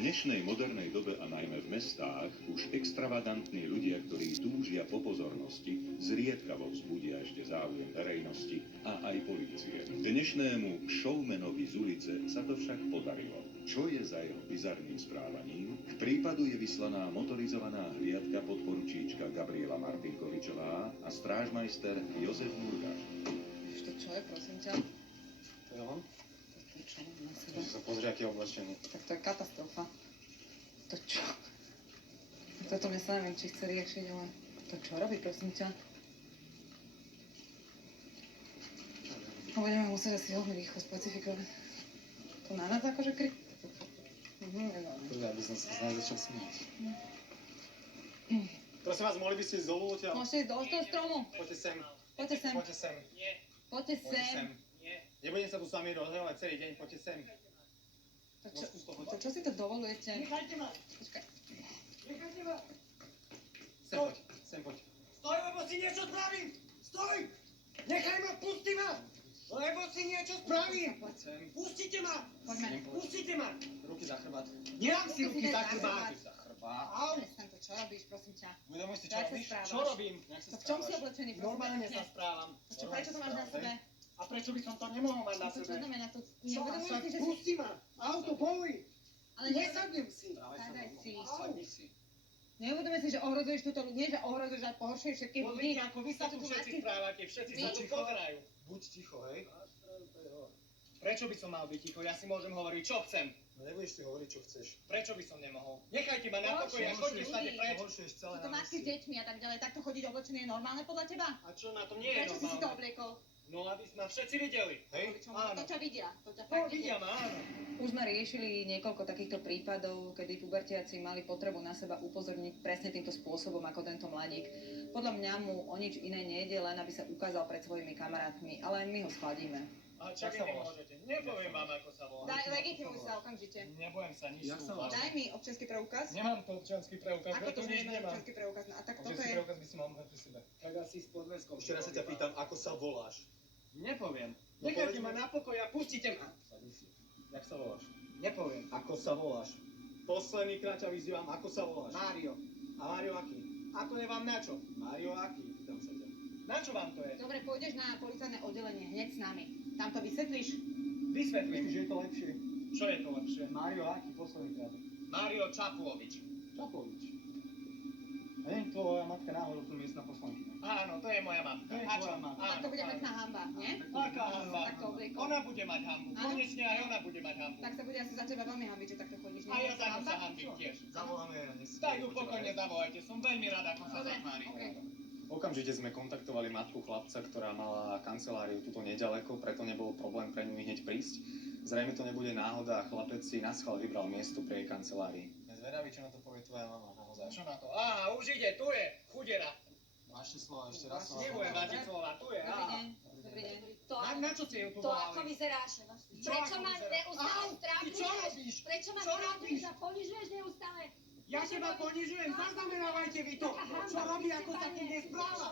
dnešnej modernej dobe a najmä v mestách už extravagantní ľudia, ktorí túžia po pozornosti, zriedkavo vzbudia ešte záujem verejnosti a aj polície. Dnešnému showmanovi z ulice sa to však podarilo. Čo je za jeho bizarným správaním? K prípadu je vyslaná motorizovaná hliadka podporučíčka Gabriela Martinkovičová a strážmajster Jozef Murgáš. To čo je, prosím ťa? To je on? To čo na seba? Takže sa pozri, aký je oblečený. Tak to je katastrofa. To čo? Toto mňa sa neviem, či chce riešiť, ale to čo robí, prosím ťa? No budeme musieť asi veľmi rýchlo specifikovať. To na nás akože krik? Prvé, aby som sa znal začal smiať. Prosím vás, mohli by ste ísť dolu odtiaľ? Môžete ísť dole z toho stromu? Poďte sem. Poďte sem. Poďte sem. Nie, Poďte Poďte sem. sem. nie. Nebudem sa tu s vami rozhrávať celý deň, poďte sem. To čo si to dovolujete? Nechajte ma! Počkaj. Nechajte ma! Sem poď, sem poď. Stoj, lebo si niečo spravím! Stoj! Nechaj ma, pusti ma! Lebo si niečo spravím! Poď sem. Pustite ma! Poďme. Pustite ma! Ruky za chrbát. Nedám si ruky za Ruky chrbát! Ruky za chrbát. Au! Prestan to, čo robíš, prosím ťa? Uvedomuj si, čo Jak sa robíš? správaš? Čo robím? Jak sa V čom si správaš? oblečený, prosím Normálne ťa? sa správam. Čo, prečo to máš na sebe? A prečo by som to nemohol mať na To čo sebe? znamená to? Čo? Neuvedomuješ Však si, že si... pusti ma! Auto boluj! Ale Nesadnem si! Sadaj si. Sadni si. Neuvedomuješ si, že ohrozuješ túto ľudí, nie že ohrozuješ a pohoršuješ všetkých ľudí. Pozrite, ako vy sa tu všetci správate, všetci sa tu pozerajú. Buď ticho, hej. Prečo by som mal byť ticho? Ja si môžem hovoriť, čo chcem. No nebudeš si hovoriť, čo chceš. Prečo by som nemohol? Nechajte ma na pokoji a choďte stade preč. Pohoršuješ celé Sú to matky s deťmi a tak ďalej. Takto chodiť oblečený je normálne podľa teba? A čo na tom nie je Prečo si si to normálne? obliekol? No, aby ma všetci videli. Hej? Áno. To ťa vidia. To ťa No, fakt vidia vidia. ma, áno. Už sme riešili niekoľko takýchto prípadov, kedy pubertiaci mali potrebu na seba upozorniť presne týmto spôsobom ako tento mladík. Podľa mňa mu o nič iné nejde, len aby sa ukázal pred svojimi kamarátmi, ale my ho schladíme. A čo Jak vy sa mi voláš? môžete? Nepoviem vám, ako sa volá. Daj, legitimuj sa okamžite. Nebudem sa nič Jak sa slúbať. volá? Daj mi občiansky preukaz. Nemám to občiansky preukaz, Ako to preto nič znie nemám. občiansky preukaz? No, a tak toto Občiansky je... preukaz by si mal mať pri sebe. Tak asi s podveskou. Ešte raz sa ťa pýtam, ako sa voláš? Nepoviem. No, Nechajte povedz ma mi. na pokoj a pustite ma. Sadni si. Jak sa voláš? Nepoviem. Ako sa voláš? Posledný krát ťa vyzývam, ako sa voláš? Mário. A Mário aký? Ako je vám na čo? Mário aký? Pýtam sa ťa. Na čo vám to je? Dobre, pôjdeš na policajné oddelenie hneď s nami. Tam to vysvetlíš? Vysvetlím. Myslíš, že je to lepšie? Čo je to lepšie? Mário aký? Posledný krát. Mário Čapulovič. Čapovič. A nie je tvoja matka náhodou tu miestna poslankyňa? Áno, to je moja matka. To je A čo? tvoja matka. Tak to bude Áno. pekná hamba, nie? Aká hamba? Tak to obliekol. Ona bude mať hambu. Áno? Konečne aj ona bude mať hambu. Tak sa bude asi za teba veľmi hambiť, že takto chodíš. A ja za ňu sa hambím tiež. Zavoláme ja, nech si Tak ju počúvaj. pokojne zavolajte, som veľmi rada, ako sa Dobre, zatvári. okej. Okamžite sme kontaktovali matku chlapca, ktorá mala kanceláriu tuto nedaleko, preto nebol problém pre ňu hneď prísť. Zrejme to nebude náhoda a chlapec si na schvál vybral miesto pri jej kancelárii. Zvedavý, čo na to povie tvoja mama, naozaj. Čo na to? Aha, už ide, tu je, chudera. Máš slova, ešte raz som Nebudem vážiť slova, tu je, Dobrý aha. deň. Dobrý deň. Na čo ste ju tu To ako volali? vyzeráš? Čo Prečo ako ma vyzerá? neustále Au, ty čo trápuješ? robíš? Prečo ma Čo trápuješ robíš? a ponižuješ neustále? Ja teba ponižujem, zaznamenávajte vy to. Čo robí, ako sa tu nespráva?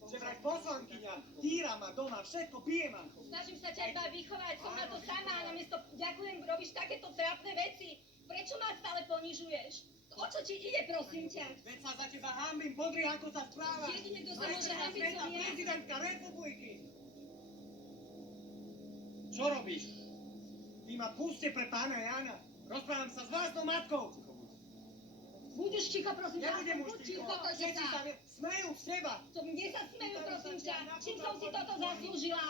Že vraj poslankyňa, týra ma doma, všetko, bije ma. Snažím sa ťa iba vychovať, som na to sama, namiesto ďakujem, robíš takéto trápne veci. Prečo ma stále ponižuješ? O čo ti ide, prosím ťa? Veď sa za teba hambím, pozri, ako sa správa. Jedine, kto sa môže hambiť, som ja. Prezidentka republiky. Čo robíš? Vy ma puste pre pána Jana. Rozprávam sa s vlastnou matkou. Buď už ticho, prosím ťa. Nebudem už Buď ticho. ticho, to Všetci sa smejú z teba. To mne sa smejú, prosím ťa. Čím som si toto zaslúžila?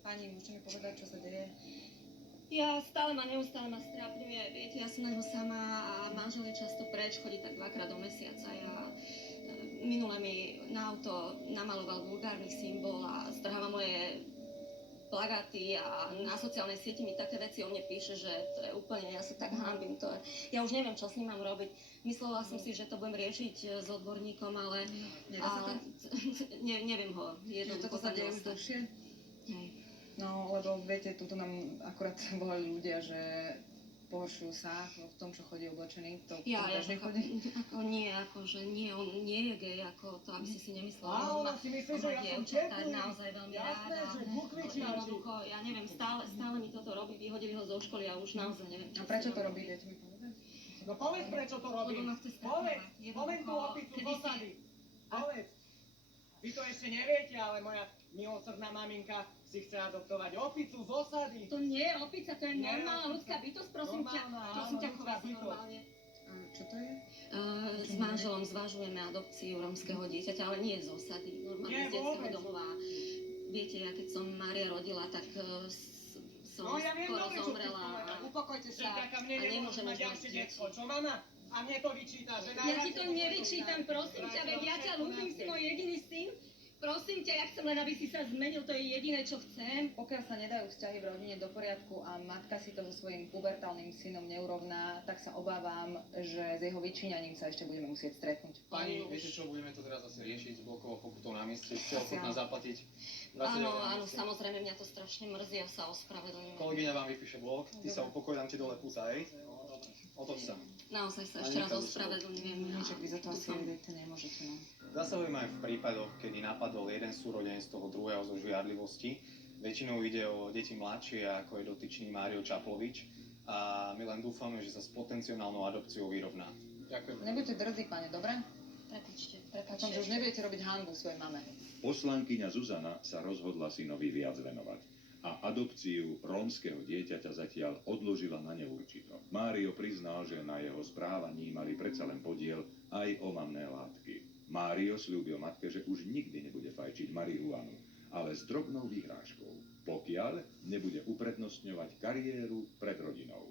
Pani, môžete mi povedať, čo sa deje? Ja neustále ma strápňuje, viete, ja som na ňo sama a manžel je často preč, chodí tak 2-krát do mesiaca. Minule mi na auto namaloval vulgárny symbol a strháva moje plagáty a na sociálnej sieti mi také veci o mne píše, že to je úplne, ja sa tak hanbím, ja už neviem, čo s ním mám robiť. Myslela som si, že to budem riešiť s odborníkom, ale neviem ho jednoducho Toto sa tam deje už dostať. dlhšie? Hej. No, lebo viete, tuto nám akurát volali ľudia, že Pohoršujú sa v tom, čo chodí oblečený, to Ja bežne ako, chodí. že nie, on nie je gej, ako to, aby si nemyslel. A ona si myslí, že ja som teplý. naozaj veľmi Jasné, ráda. že bukvičiači. Jednoducho, ja neviem, stále mi toto robí, vyhodili ho zo školy a už naozaj neviem. A prečo to robí, viete mi povedať? No povedz, prečo to robí. Lebo ma chce Povedz, stretávať. povedz tú opicu z Kedysi- osady. Povedz. Vy to ešte neviete, ale moja milosrdná maminka si chce adoptovať opicu z osady. To nie je opica, to je Nie, normálna ľudská bytosť, prosím ťa. Normálna, Prosím ťa, áno, chová sa ľudská bytosť. normálne. A čo to je? S manželom zvažujeme adopciu rómskeho dieťaťa, ale nie z osady, normálne Nie, z detského vôbec. domova. Viete, ja keď som Mária rodila, tak som No ja viem skoro dobre, čo chceš zomrela. povedať. Upokojte sa. Že vďaka mne a nemôžeš nemôžem mať už mať ďalšie deti. detsko. Čo mama? A mne to vyčíta, že Ja ti to nevyčítam, prosím ťa, veď ja ťa ľúbim, si môj jediný syn. Prosím ťa, ja chcem len, aby si sa zmenil, to je jediné, čo chcem. Pokiaľ sa nedajú vzťahy v rodine do poriadku a matka si to so svojím pubertálnym synom neurovná, tak sa obávam, že s jeho vyčíňaním sa ešte budeme musieť stretnúť. Pani, viete čo, budeme to teraz zase riešiť s blokovou pokutou na mieste. Ste Asi ochotná áno. zaplatiť 20 Áno, eur na áno, mieste? samozrejme, mňa to strašne mrzí a sa ospravedlňujem. Kolegyňa vám vypíše blok, ty sa upokoj, dám ti dole puta, hej? Otoč sa. Naozaj sa A ešte raz nechaj ospravedlňujem. Niečo vy za to asi dúfam- neviete, nemôžete. No. Zasahujeme aj v prípadoch, kedy napadol jeden súrodenec z toho druhého zo žiarlivosti. Väčšinou ide o deti mladšie, ako je dotyčný Mário Čaplovič. A my len dúfame, že sa s potenciálnou adopciou vyrovná. Ďakujem. Nebuďte drzí, pane, dobre? Prepáčte, A tom, že už nebudete robiť hanbu svojej mame. Poslankyňa Zuzana sa rozhodla synovi viac venovať a adopciu rómskeho dieťaťa zatiaľ odložila na neurčito. Mário priznal, že na jeho správaní mali predsa len podiel aj omamné látky. Mário slúbil matke, že už nikdy nebude fajčiť marihuanu, ale s drobnou výhrážkou, pokiaľ nebude uprednostňovať kariéru pred rodinou.